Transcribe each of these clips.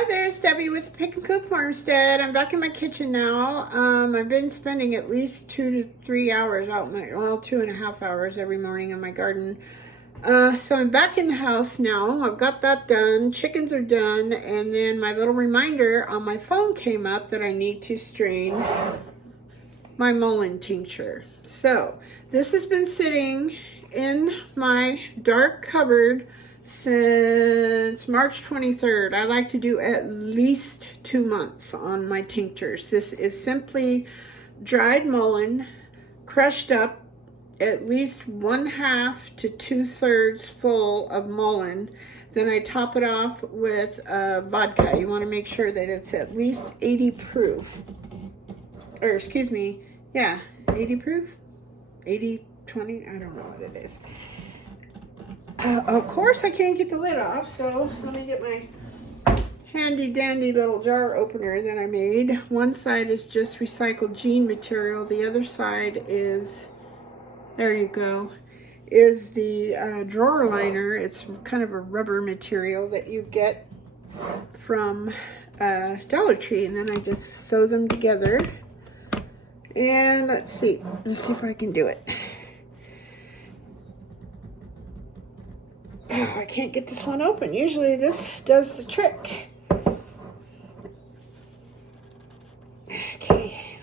Hi there, it's Debbie with Pickin Coop Farmstead. I'm back in my kitchen now. I've been spending at least 2 to 3 hours out in my, well, 2.5 hours every morning in my garden. So I'm back in the house now. I've got that done. Chickens are done. And then my little reminder on my phone came up that I need to strain my Mullein tincture. So this has been sitting in my dark cupboard since March 23rd. I like to do at least 2 months on my tinctures. This is simply dried mullein, crushed up, at least 1/2 to 2/3 full of mullein. Then I top it off with vodka. You want to make sure that it's at least 80 proof. Or excuse me, yeah, 80 proof? 80, 20, I don't know what it is. Of course I can't get the lid off, so let me get my handy dandy little jar opener that I made. One side is just recycled jean material. The other side is, there you go, is the drawer liner. It's kind of a rubber material that you get from Dollar Tree. And then I just sew them together. And let's see if I can do it. Oh, I can't get this one open. Usually this does the trick. Okay.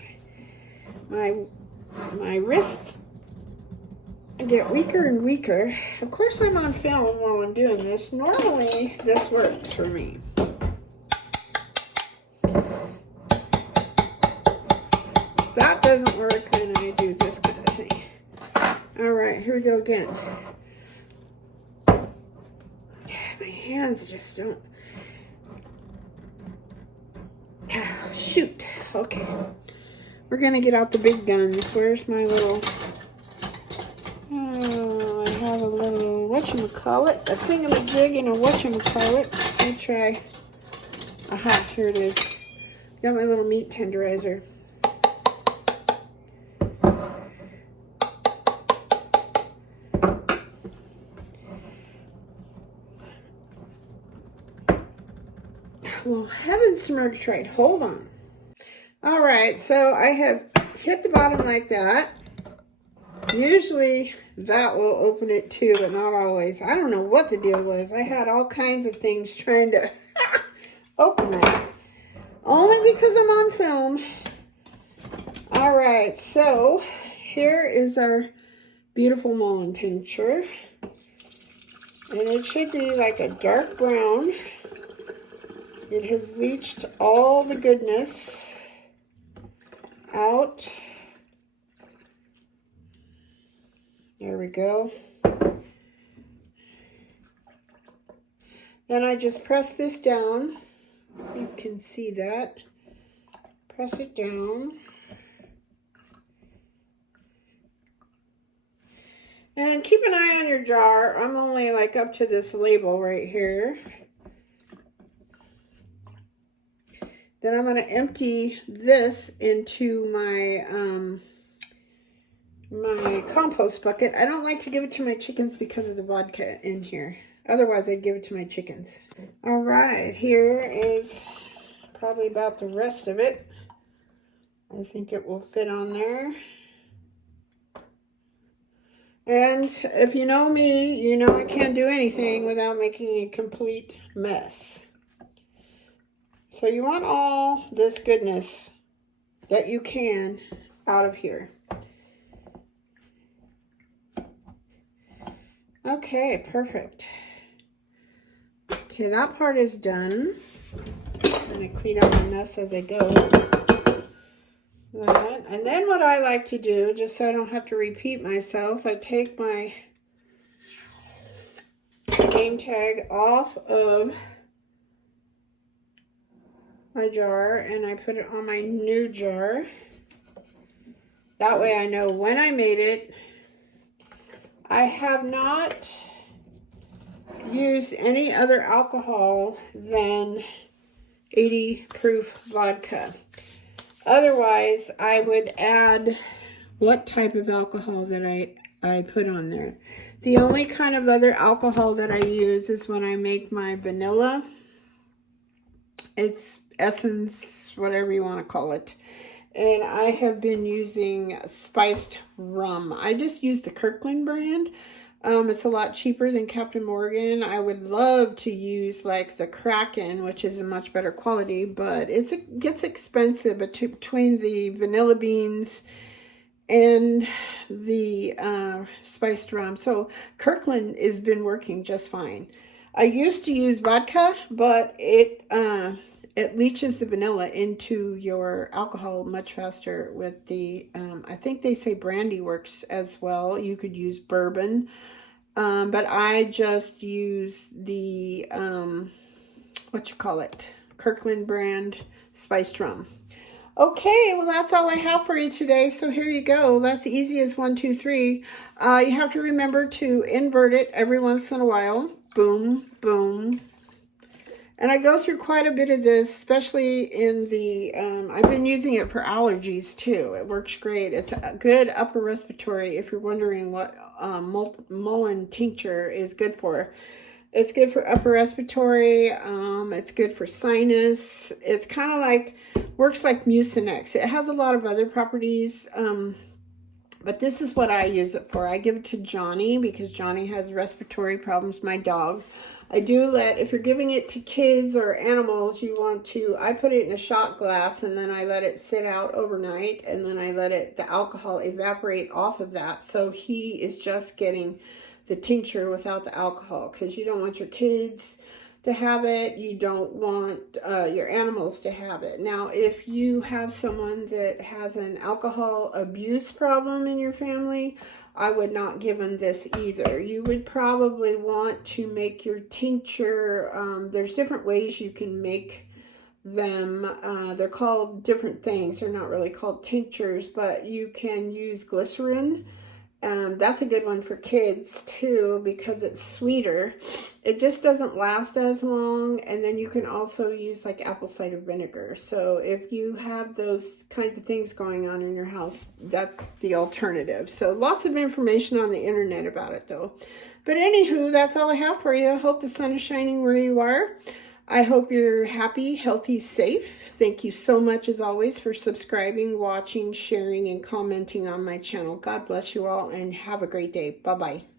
My wrists get weaker and weaker. Of course I'm on film while I'm doing this. Normally this works for me. That doesn't work when I do this kind of thing. All right, here we go again. My hands just don't. Oh, shoot. Okay. We're going to get out the big guns. Where's my little... Oh, I have a little whatchamacallit. A thingamajig and a whatchamacallit. Let me try. Aha, here it is. Got my little meat tenderizer. Well, heavens to Murgatroyd, hold on. All right, so I have hit the bottom like that. Usually that will open it too, but not always. I don't know what the deal was. I had all kinds of things trying to open that. Only because I'm on film. All right, so here is our beautiful mullein tincture. And it should be like a dark brown. It has leached all the goodness out. There we go. Then I just press this down. You can see that. Press it down. And keep an eye on your jar. I'm only like up to this label right here. Then I'm going to empty this into my my compost bucket. I don't like to give it to my chickens because of the vodka in here. Otherwise, I'd give it to my chickens. All right, here is probably about the rest of it. I think it will fit on there. And if you know me, you know I can't do anything without making a complete mess. So you want all this goodness that you can out of here. Okay, perfect. Okay, that part is done. I'm going to clean up my mess as I go. That. And then what I like to do, just so I don't have to repeat myself, I take my name tag off of my jar and I put it on my new jar. That way I know when I made it. I have not used any other alcohol than 80 proof vodka. Otherwise, I would add what type of alcohol that I put on there. The only kind of other alcohol that I use is when I make my vanilla It's essence, whatever you want to call it. And I have been using spiced rum. I just use the Kirkland brand. It's a lot cheaper than Captain Morgan. I would love to use like the Kraken, which is a much better quality, but it gets expensive between the vanilla beans and the spiced rum. So Kirkland has been working just fine. I used to use vodka, but it leaches the vanilla into your alcohol much faster with the, I think they say brandy works as well. You could use bourbon, but I just use the, Kirkland brand spiced rum. Okay, well, that's all I have for you today. So here you go. That's easy as 1, 2, 3. You have to remember to invert it every once in a while. Boom, boom. And I go through quite a bit of this, especially in the, I've been using it for allergies too. It works great. It's a good upper respiratory if you're wondering what Mullein tincture is good for. It's good for upper respiratory. It's good for sinus. It's kind of like, works like Mucinex. It has a lot of other properties, but this is what I use it for. I give it to Johnny because Johnny has respiratory problems, my dog. I do if you're giving it to kids or animals, I put it in a shot glass and then I let it sit out overnight and then I let the alcohol evaporate off of that. So he is just getting the tincture without the alcohol because you don't want your kids to have it. You don't want your animals to have it. Now, if you have someone that has an alcohol abuse problem in your family, I would not give them this either. You would probably want to make your tincture, there's different ways you can make them. They're called different things. They're not really called tinctures, but you can use glycerin. That's a good one for kids too because it's sweeter. It just doesn't last as long. And then you can also use like apple cider vinegar. So if you have those kinds of things going on in your house, that's the alternative. So lots of information on the internet about it though. But anywho, that's all I have for you. I hope the sun is shining where you are. I hope you're happy, healthy, safe. Thank you so much, as always, for subscribing, watching, sharing, and commenting on my channel. God bless you all, and have a great day. Bye-bye.